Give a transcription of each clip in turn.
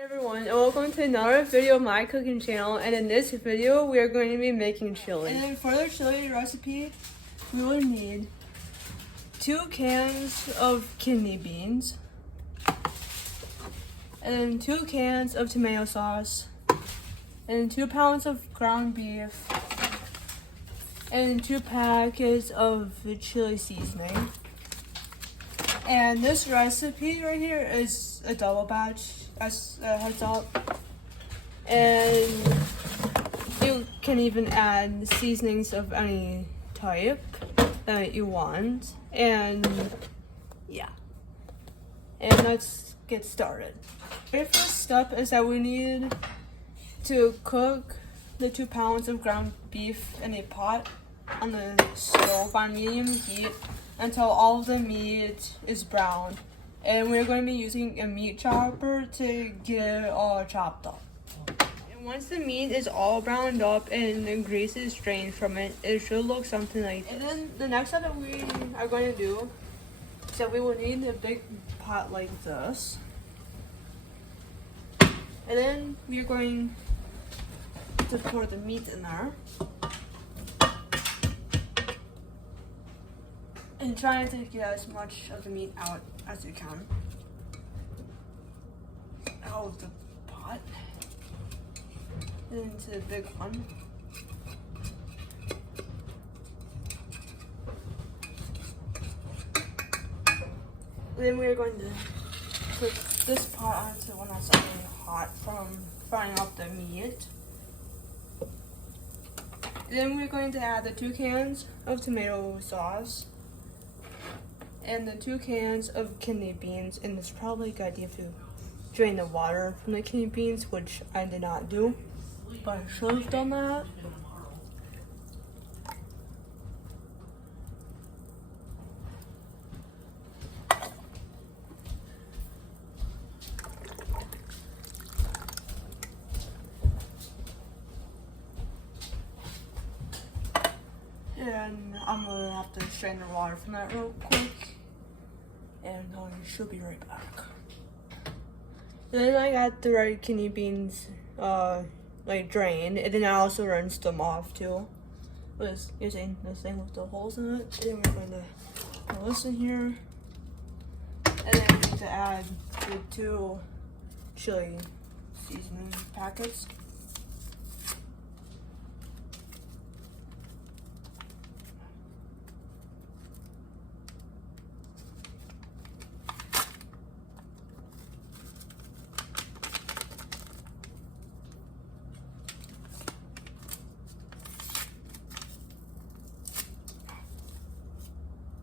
Hi everyone, and welcome to another video of my cooking channel. And in this video, we are going to be making chili. And then for the chili recipe, we will need 2 cans of kidney beans, and then 2 cans of tomato sauce, and 2 pounds of ground beef, and 2 packets of chili seasoning. And this recipe right here is a double batch, as a heads up. And you can even add seasonings of any type that you want. And yeah. And let's get started. The first step is that we need to cook the 2 pounds of ground beef in a pot on the stove on medium heat until all of the meat is brown. And we're going to be using a meat chopper to get it all chopped up. And once the meat is all browned up and the grease is drained from it, it should look something like this. And then the next step that we are going to do is that we will need a big pot like this. And then we're going to pour the meat in there. And try to get as much of the meat out as you can. Out of the pot. And into the big one. Then we're going to put this pot onto one that's already hot from frying up the meat. Then we're going to add the 2 cans of tomato sauce and the 2 cans of kidney beans. And it's probably a good idea if you drain the water from the kidney beans, which I did not do, but I should have done that. And I'm gonna have to strain the water from that real quick. And I should be right back. Then I got the red kidney beans like drained, and then I also rinsed them off too. Using this thing with the holes in it. And then we're going to put this in here. And then we need to add the 2 chili seasoning packets.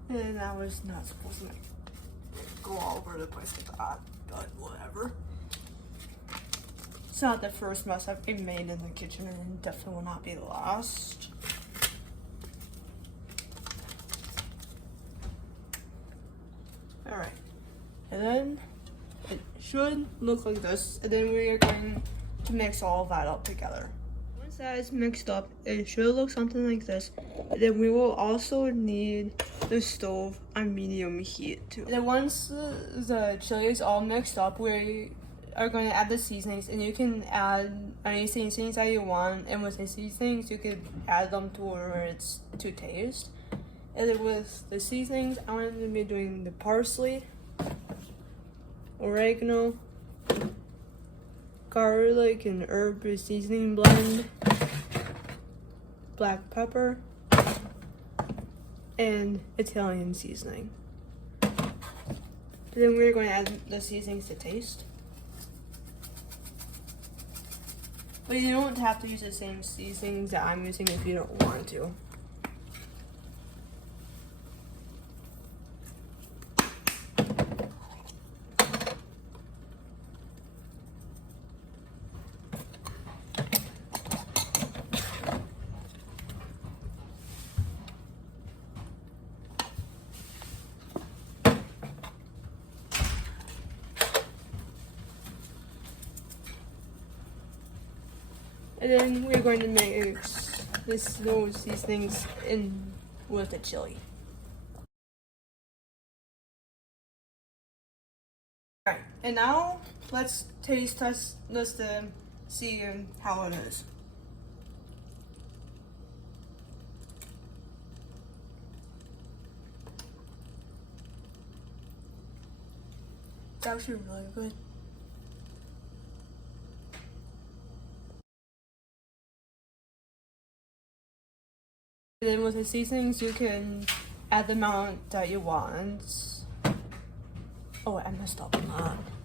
And I was not supposed to go all over the place with that, but whatever. It's not the first mess I've made in the kitchen, and it definitely will not be the last. Alright, and then it should look like this, and then we are going to mix all of that up together. Once that is mixed up, it should look something like this. And then we will also need the stove on medium heat too. And then once the chili is all mixed up, we are going to add the seasonings, and you can add any seasonings that you want. And with the seasonings, you could add them to where it's to taste. And then with the seasonings, I'm going to be doing the parsley, oregano, garlic and herb seasoning blend, black pepper, and Italian seasoning. Then we're going to add the seasonings to taste. But you don't have to use the same seasonings that I'm using if you don't want to. And then we're going to mix those seasonings in with the chili. Alright, and now let's taste test this to see how it is. It's actually really good. Then with the seasonings, you can add the amount that you want. Oh, I messed up on that.